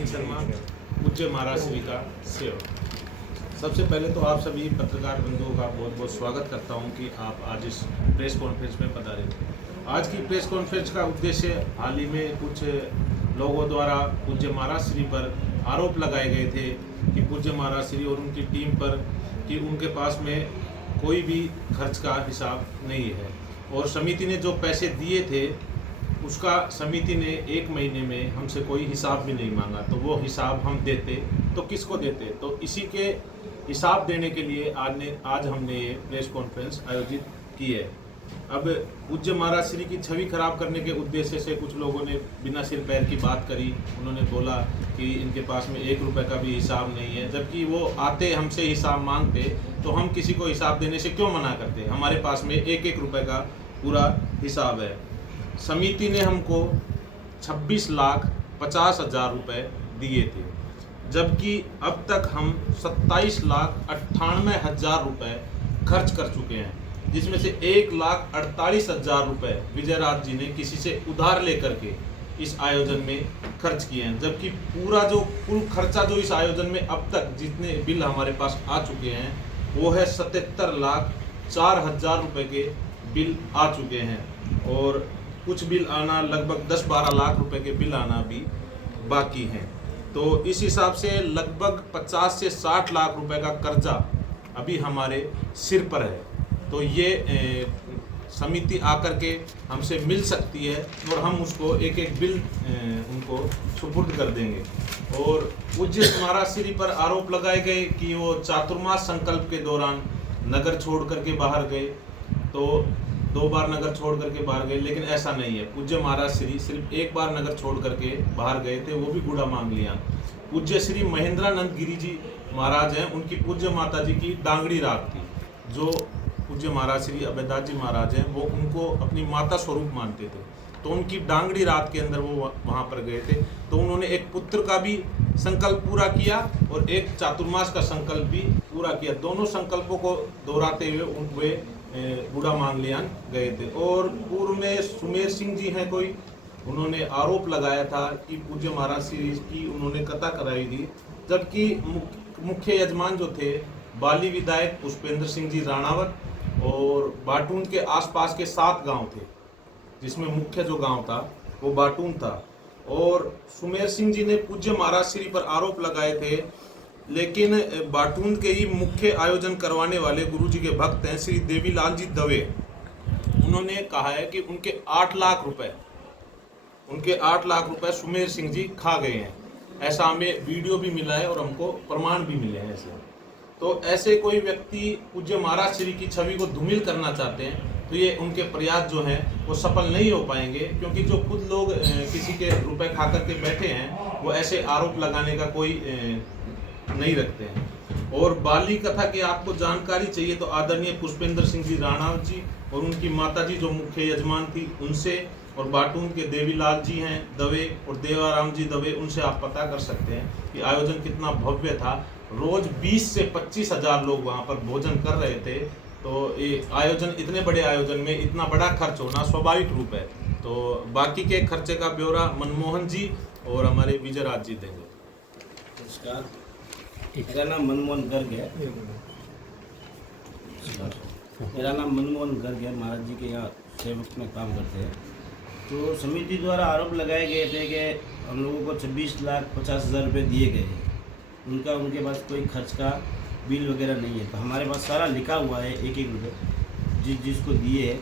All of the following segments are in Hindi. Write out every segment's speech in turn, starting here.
सिंह शर्मा, पूज्य महाराज श्री का सेवक। सबसे पहले तो आप सभी पत्रकार बंधुओं का बहुत बहुत स्वागत करता हूं कि आप आज इस प्रेस कॉन्फ्रेंस में पधारे। आज की प्रेस कॉन्फ्रेंस का उद्देश्य हाल ही में कुछ लोगों द्वारा पूज्य महाराज श्री पर आरोप लगाए गए थे कि पूज्य महाराज श्री और उनकी टीम पर कि उनके पास में कोई भी खर्च का हिसाब नहीं है और समिति ने जो पैसे दिए थे उसका समिति ने 1 महीने में हमसे कोई हिसाब भी नहीं मांगा। तो वो हिसाब हम देते तो किसको देते? तो इसी के हिसाब देने के लिए आज हमने ये प्रेस कॉन्फ्रेंस आयोजित की है। अब पूज्य महाराज श्री की छवि खराब करने के उद्देश्य से कुछ लोगों ने बिना सिर पैर की बात करी। उन्होंने बोला कि इनके पास में 1 रुपये का भी हिसाब नहीं है, जबकि वो आते हमसे हिसाब मांगते तो हम किसी को हिसाब देने से क्यों मना करते? हमारे पास में 1-1 रुपये का पूरा हिसाब है। समिति ने हमको 26,50,000 रुपये दिए थे, जबकि अब तक हम 27,98,000 रुपये खर्च कर चुके हैं, जिसमें से 1,48,000 रुपये विजयराज जी ने किसी से उधार लेकर के इस आयोजन में खर्च किए हैं। जबकि पूरा जो कुल खर्चा जो इस आयोजन में अब तक जितने बिल हमारे पास आ चुके हैं वो है 77,04,000 रुपये के बिल आ चुके हैं और कुछ बिल आना लगभग 10-12 लाख रुपए के बिल आना भी बाकी हैं। तो इस हिसाब से लगभग 50 से 60 लाख रुपए का कर्जा अभी हमारे सिर पर है। तो ये समिति आकर के हमसे मिल सकती है और हम उसको एक बिल उनको सुपुर्द कर देंगे। और पूज्य महाराज श्री पर आरोप लगाए गए कि वो चातुर्मास संकल्प के दौरान नगर छोड़ करके बाहर गए, तो 2 बार नगर छोड़ करके बाहर गए, लेकिन ऐसा नहीं है। पूज्य महाराज श्री सिर्फ 1 बार नगर छोड़ करके बाहर गए थे, वो भी गुड़ा मांग लिया। पूज्य श्री महेंद्रानंद गिरी जी महाराज हैं, उनकी पूज्य माता जी की डांगड़ी रात थी। जो पूज्य महाराज श्री अभयदास जी महाराज हैं वो उनको अपनी माता स्वरूप मानते थे, तो उनकी डांगड़ी रात के अंदर वो वहाँ पर गए थे। तो उन्होंने एक पुत्र का भी संकल्प पूरा किया और एक चातुर्मास का संकल्प भी पूरा किया। दोनों संकल्पों को दोहराते हुए वे गुड़ा मांगलियान गए थे। और पूर्व में सुमेर सिंह जी हैं कोई, उन्होंने आरोप लगाया था कि पूज्य महाराज श्री की उन्होंने कथा कराई थी, जबकि मुख्य यजमान जो थे बाली विधायक पुष्पेंद्र सिंह जी राणावत और बाटून के आसपास के 7 गांव थे, जिसमें मुख्य जो गांव था वो बाटून था। और सुमेर सिंह जी ने पूज्य महाराज श्री पर आरोप लगाए थे, लेकिन बाटून के ही मुख्य आयोजन करवाने वाले गुरु जी के भक्त हैं श्री देवीलाल जी दवे। उन्होंने कहा है कि उनके 8 लाख रुपए सुमेर सिंह जी खा गए हैं। ऐसा हमें वीडियो भी मिला है और हमको प्रमाण भी मिले हैं ऐसे। तो ऐसे कोई व्यक्ति पूज्य महाराज श्री की छवि को धूमिल करना चाहते हैं तो ये उनके प्रयास जो हैं वो सफल नहीं हो पाएंगे, क्योंकि जो खुद लोग किसी के रुपए खा करके बैठे हैं वो ऐसे आरोप लगाने का कोई नहीं रखते हैं। और बाली कथा की आपको जानकारी चाहिए तो आदरणीय पुष्पेंद्र सिंह जी राणावत जी और उनकी माता जी जो मुख्य यजमान थी उनसे, और बाटून के देवीलाल जी हैं दवे और देवाराम जी दवे, उनसे आप पता कर सकते हैं कि आयोजन कितना भव्य था। रोज 20 से 25 हजार लोग वहाँ पर भोजन कर रहे थे। तो ये आयोजन, इतने बड़े आयोजन में इतना बड़ा खर्च होना स्वाभाविक रूप है। तो बाकी के खर्चे का ब्यौरा मनमोहन जी और हमारे विजयराज जी देंगे। नमस्कार, मेरा नाम मनमोहन गर्ग है। महाराज जी के यहाँ सेवक में काम करते हैं। तो समिति द्वारा आरोप लगाए गए थे कि हम लोगों को 26,50,000 रुपये दिए गए हैं, उनके पास कोई खर्च का बिल वगैरह नहीं है। तो हमारे पास सारा लिखा हुआ है 1-1 रुपये जिसको दिए है,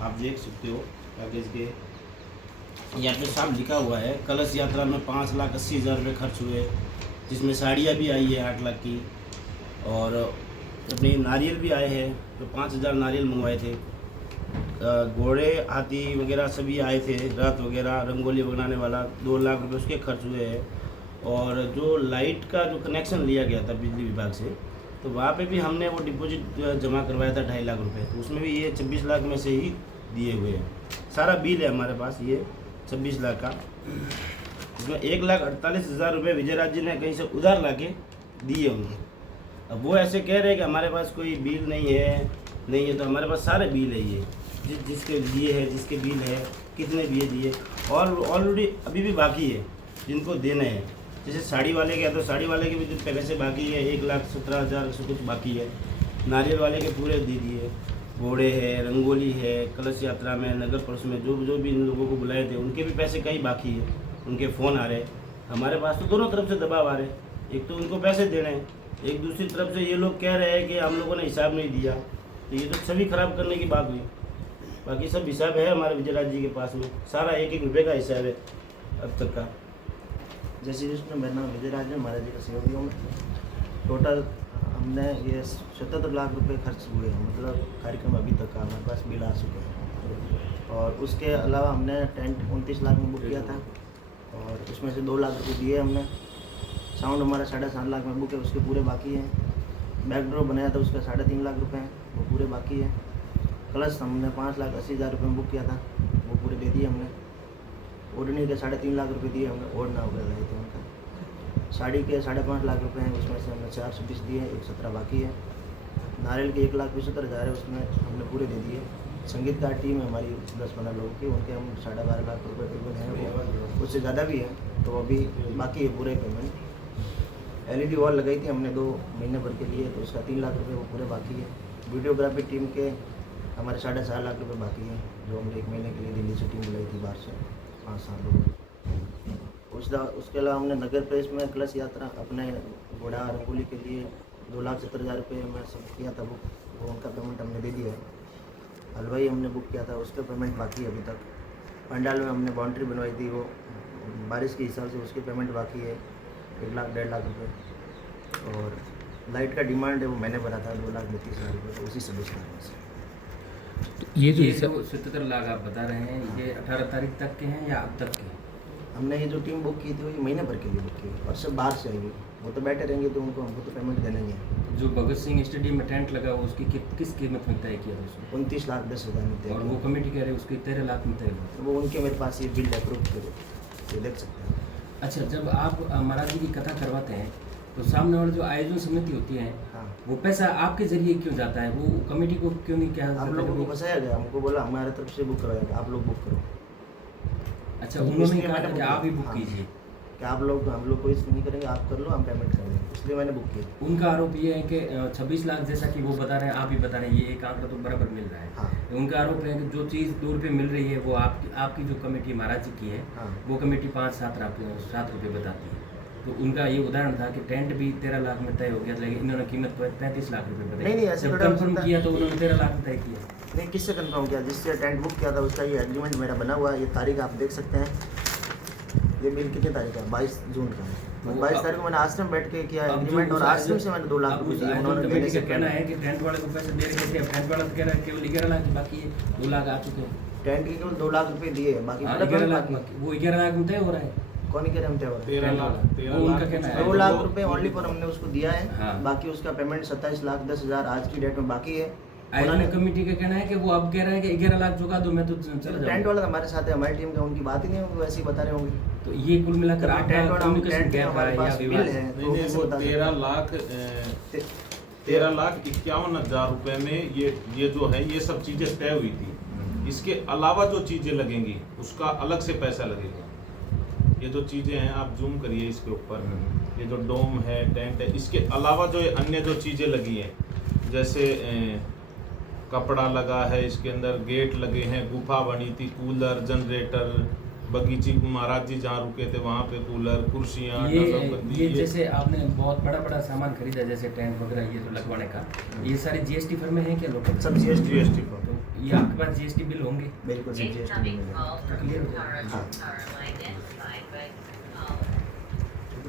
आप देख सकते हो कागज़ के यहाँ पे साफ लिखा हुआ है। कलश यात्रा में 5,80,000 रुपये खर्च हुए, जिसमें साड़ियाँ भी आई है 8 लाख की, और अपने नारियल भी आए हैं, तो 5,000 नारियल मंगवाए थे। घोड़े हाथी वगैरह सभी आए थे, रथ वगैरह रंगोली बनाने वाला 2 लाख रुपये उसके खर्च हुए हैं। और जो लाइट का जो कनेक्शन लिया गया था बिजली विभाग से, तो वहाँ पे भी हमने वो डिपॉजिट जमा करवाया था 2.5 लाख रुपये, तो उसमें भी ये 26 लाख में से ही दिए हुए हैं। सारा बिल है हमारे पास ये 26 लाख का, इसमें 1,48,000 रुपये विजयराज जी ने कहीं से उधार ला के दिए उनको। अब वो ऐसे कह रहे हैं कि हमारे पास कोई बिल नहीं है, तो हमारे पास सारे बिल है। ये जिसके लिए है, जिसके बिल है, कितने दिए और ऑलरेडी अभी भी बाकी है जिनको देने हैं। जैसे साड़ी वाले के है तो साड़ी वाले के भी जो पैसे बाकी है 1,17,000 से कुछ बाकी है। नारियल वाले के पूरे दे दिए। घोड़े है, रंगोली है, कलश यात्रा में, नगर परिषद में जो भी इन लोगों को बुलाए थे उनके भी पैसे कई बाकी है। उनके फ़ोन आ रहे, हमारे पास तो दोनों तरफ से दबाव आ रहे। एक तो उनको पैसे देने हैं, एक दूसरी तरफ से ये लोग कह रहे हैं कि हम लोगों ने हिसाब नहीं दिया। तो ये तो छवि खराब करने की बात हुई। बाकी सब हिसाब है हमारे विजयराज जी के पास में, सारा 1-1 रुपये का हिसाब है अब तक का। जय श्री कृष्ण, मेरा नाम विजयराज है, महाराज जी का सहयोगी हूँ। टोटल हमने ये 77 लाख रुपए खर्च हुए हैं, मतलब कार्यक्रम अभी तक का हमारे पास बिल आ चुके हैं। और उसके अलावा हमने टेंट 29 लाख में बुक किया था और उसमें से 2 लाख रुपए दिए हमने। साउंड हमारा 7.5 लाख में बुक है, उसके पूरे बाकी हैं। बैकड्रॉप बनाया था उसका 3.5 लाख रुपए हैं, वो पूरे बाकी है। कलश हमने 5,80,000 रुपये में बुक किया था, वो पूरे दे दिए हमने। ओढ़नी के 3.5 लाख रुपए दिए हमने, ओढ़ना वगैरह रहे थे उनका। साड़ी के 5.5 लाख रुपए हैं, उसमें से हमने 420 दिए, 117 बाकी है। नारियल के 1,75,000 है, उसमें हमने पूरे दे दिए। संगीतकार टीम है हमारी 10-15 लोगों की, उनके हम 12.5 लाख रुपये तकरीबन हैं, उससे ज़्यादा भी है, तो अभी बाकी है पूरे पेमेंट। LED वॉल लगाई थी हमने 2 महीने भर के लिए, तो उसका 3 लाख रुपये वो पूरे बाकी है। वीडियोग्राफी टीम के हमारे 4.5 लाख रुपये बाकी हैं, जो हमने 1 महीने के लिए दिल्ली से टीम बुलाई थी बाहर से 5-7 लोग। उसके अलावा हमने नगर प्रेस में कलश यात्रा अपने घोड़ा रंगोली के लिए 2,70,000 रुपये में सब किया था बुक, वो उनका पेमेंट हमने दे दिया है। हलवाई हमने बुक किया था, उसका पेमेंट बाकी है अभी तक। पंडाल में हमने बाउंड्री बनवाई थी, वो बारिश के हिसाब से उसकी पेमेंट बाकी है 1 लाख 1.5 लाख रुपये। और लाइट का डिमांड है वो मैंने भरा था 2,32,000 रुपये, तो उसी से बचना है से। ये जो 77 लाख आप बता रहे हैं, ये 18 तारीख तक के हैं या अब तक के हैं? हमने ये जो टीम बुक की थी वो ये महीने भर के लिए बुक की, और सब बाहर से आएगी, वो तो बैठे रहेंगे तो हमको तो पेमेंट देना ही है। जो भगत सिंह स्टेडियम में टेंट लगा हुआ उसकी किस कीमत में तय किया था उसमें? 29,10,000 में तय और वो किया। कमेटी कह रही है उसके 13 लाख में तय हुआ। वो उनके मेरे पास ये बिल अप्रूव करो, ये देख सकते हैं। अच्छा, जब आप महाराज जी की कथा करवाते हैं तो सामने वाली जो आयोजन समिति होती है हाँ, वो पैसा आपके जरिए क्यों जाता है? वो कमेटी को क्यों नहीं क्या आप लोगों को बताया गया, हमको बोला हमारे तरफ से बुक करवाएगा, आप लोग बुक करो। अच्छा, उन्होंने इसलिए कहा मैंने था कि बुक आप ही किया। बुक हाँ, कीजिए कि आप लोग हम लोग कोई नहीं करेंगे, आप कर लो, हम पेमेंट कर देंगे, इसलिए मैंने बुक किया। उनका आरोप ये है कि 26 लाख जैसा कि वो बता रहे हैं, आप ही बता रहे हैं, ये एक आंकड़ा तो बराबर मिल रहा है। हाँ उनका आरोप है कि जो चीज़ 2 रुपये मिल रही है वो आपकी जो कमेटी महाराज जी की है हाँ वो कमेटी 5-7 रुपये बताती है। तो उनका ये उदाहरण था कि टेंट भी 13 लाख में तय हो गया था, लेकिन इन्होंने कीमत को 35 लाख रुपये नहीं, बताई। ऐसे जब थोड़ा हो कंफर्म सकता है। किया तो उन्होंने 13 लाख में तय किया। नहीं, किससे कंफर्म किया? जिससे टेंट बुक किया था उसका ये एग्रीमेंट मेरा बना हुआ है, ये तारीख आप देख सकते हैं। ये बिल कितनी तारीख है? 22 जून का है। तो 22 तारीख को मैंने आश्रम बैठ के किया अब जो एग्रीमेंट, और उस आश्रम से मैंने 2 लाख अब रुपये उस दिए, आयोजन उन्होंने कमेटी देने से का कहना पहले। है कि टेंट वाले को पैसे दे रहे थे, अब टेंट वाला तो कह रहा है केवल 11 लाख ही बाकी है, 2 लाख आ चुके हैं। टेंट के केवल 2 लाख रुपए दिए, बाकी हाँ, पूरा 11 पेमेंट लाख बाकी। वो 11 लाख में तय हो रहा है। कौन ही कह रहे हम क्या हो रहा है? 13 लाख वो उनका कहना है। 2 लाख रुपए ओनली पर हमने उसको दिया है। हाँ। बाकी उसका पेमेंट 27,10,000 आज की डेट में बाकी है। आयोजन कमेटी का कहना है कि वो अब कह रहे हैं कि 11 लाख चुका दो, मैं तो चला टेंट जाऊंगा। वाला तो हमारे साथ है, हमारी टीम का, उनकी बात ही नहीं होगी, वैसे ही बता रहे होंगे। तो ये कुल मिलाकर आपका टेंट वाला कम्युनिकेशन टेंट गैप रहा हमारे है या पास बिल विवाद है, है? तो कैसे वो बता सकते 13 लाख 51,000 रुपए में ये जो है ये सब चीजें तय हुई थी। इसके अलावा जो चीजें लगेंगी उसका अलग से पैसा लगेगा। ये जो चीजें हैं आप जूम करिए इसके ऊपर, ये जो डोम है, टेंट है, इसके अलावा जो ये अन्य जो चीजें लगी हैं, जैसे कपड़ा लगा है, इसके अंदर गेट लगे हैं, गुफा बनी थी, कूलर, जनरेटर, बगीची, महाराज जी जहाँ रुके थे वहाँ पे कूलर, कुर्सियाँ, ये जैसे आपने बहुत बड़ा सामान खरीदा जैसे टेंट वगैरह ये तो लगवाने का, ये सारे GST फर्म में है क्या लोग? सब GST पर। तो ये आपके पास GST बिल होंगे? बिल्कुल सब GST बिल मिलेगा। क्लियर हो गया। हाँ।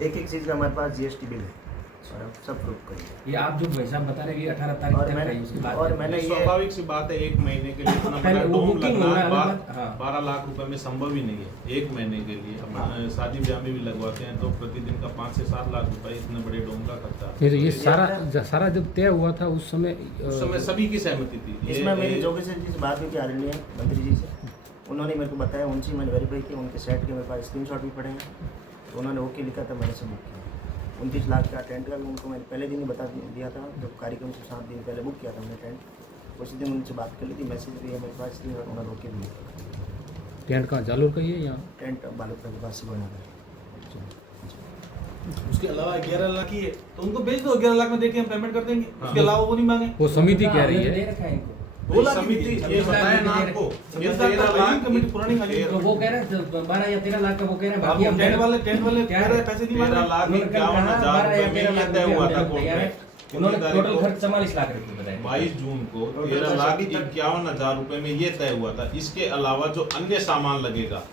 एक चीज़ का हमारे पास GST बिल है और हम सब प्रूफ करेंगे। ये आप जो हिसाब बता रहे हैं ये 18 तारीख और तक का मैंने- है, उसके बाद और मैंने ये स्वाभाविक सी बात है, 1 महीने के लिए इतना पहले बड़ा वो डोम बुकिंग लगना होना अलग बात, हाँ। 12 लाख रुपए में संभव ही नहीं है 1 महीने के लिए। अब हाँ। शादी ब्याह में भी लगवाते हैं तो प्रतिदिन का 5 से 7 लाख रुपए इतने बड़े डोम का खर्चा। ये तो ये सारा जब तय हुआ था उस समय उस समय सभी की सहमति थी। इसमें मेरी जोगेश्वर जी से बात हुई थी, आदरणीय मंत्री जी से, उन्होंने मेरे को बताया, उनसे मैंने वेरीफाई किया, उनके सेट के मेरे पास स्क्रीनशॉट भी पड़े हैं, तो उन्होंने ओके लिखा था, मैंने सब बुक किया। 29 लाख का टेंट का भी उनको मैंने पहले दिन ही बता दिया था, जब कार्यक्रम से 7 दिन पहले बुक किया था मैंने टेंट, उसी दिन उनसे बात कर ली थी, मैसेज भी है मेरे पास, इसलिए उन्होंने ओके भी दिया। टेंट कहाँ जालोर का ही है या टेंट बालकपुर के पास सिगोना का। उसके अलावा 11 लाख ही है तो उनको भेज दो, 11 लाख में देके हम पेमेंट कर देंगे, हाँ। उसके अलावा वो नहीं मांगे। वो समिति कह रही हमने तो दे है। रखा है इनको। 2 लाख समिति की ये बताया ना आपको, ये 13 लाख कमेटी पुरानी खाली। तो वो कह रहे हैं 12 या 13 लाख का वो कह रहे हैं, बाकी आपको हम टेंट वाले क्या कह रहे हैं पैसे नहीं मांग 13 रहे। लाख उन्होंने कल 51 कहा हजार 12 या रुपए 13 में लाख तय हुआ था रुपए कोर्ट तैयार है। में। उन्होंने कितनी टोटल तारीख खर्च 44 लाख रुपए बताया। 22 जून को टोटल 13 खर्च लाख अभी तक 51,000 रुपए में ये तय हुआ था। इसके अलावा जो अन्य सामान लगेगा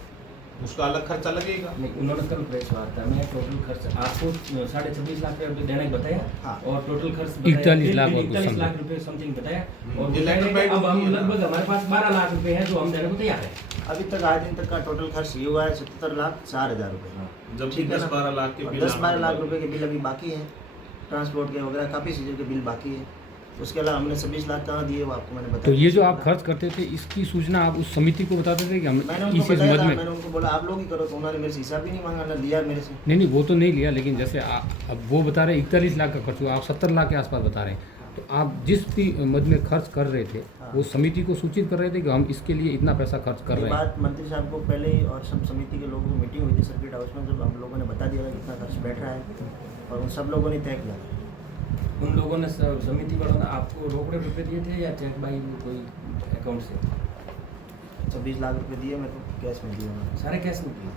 उसका अलग खर्चा लगेगा। नहीं, उन्होंने कल प्रेस वार्ता में टोटल खर्च आपको 26.5 लाख रुपए देना ही बताया हाँ। और टोटल खर्च 41 लाख और कुछ 41 समथिंग। लाख रुपए समथिंग बताया और ये वो कह लेटर रहे हैं पैड कि अब हम होती है ना। लगभग हमारे पास 12 लाख रुपए हैं जो हम देने को तैयार है। अभी तक आज दिन तक का टोटल खर्च ये हुआ है 77,04,000 रुपये। जबकि ठीक है 10-12 लाख के और बिल 10-12 लाख रुपए के बिल अभी बाकी हैं, ट्रांसपोर्ट के वगैरह काफ़ी चीज़ों के बिल बाकी है। उसके अलावा हमने 26 लाख कहाँ दिए वो आपको मैंने बताया। तो ये जो आप खर्च करते थे इसकी सूचना आप उस समिति को बताते थे कि हम मैंने उनको इस बताया मद था, में। मैंने उनको बोला आप लोग ही करो, तो उन्होंने मेरे से हिसाब भी नहीं मांगा, ना लिया मेरे से। नहीं वो तो नहीं लिया, लेकिन जैसे अब वो बता रहे 41 लाख का खर्च हुआ, आप 70 लाख के आसपास बता रहे हैं। तो आप जिस भी मद में खर्च कर रहे थे हाँ। वो समिति को सूचित कर रहे थे कि हम इसके लिए इतना पैसा खर्च कर ये रहे हैं। बात मंत्री साहब को पहले ही और सब समिति के लोगों की मीटिंग हुई थी सर्किट हाउस में, जब हम लोगों ने बता दिया था कितना खर्च बैठ रहा है और उन सब लोगों ने तय किया था। उन लोगों ने समिति वालों ने आपको रोकड़े रुपए दिए थे या चेक बाई कोई अकाउंट से? 26 लाख रुपए दिए मेरे को कैश में दिए उन्होंने। सारे कैश में दिए।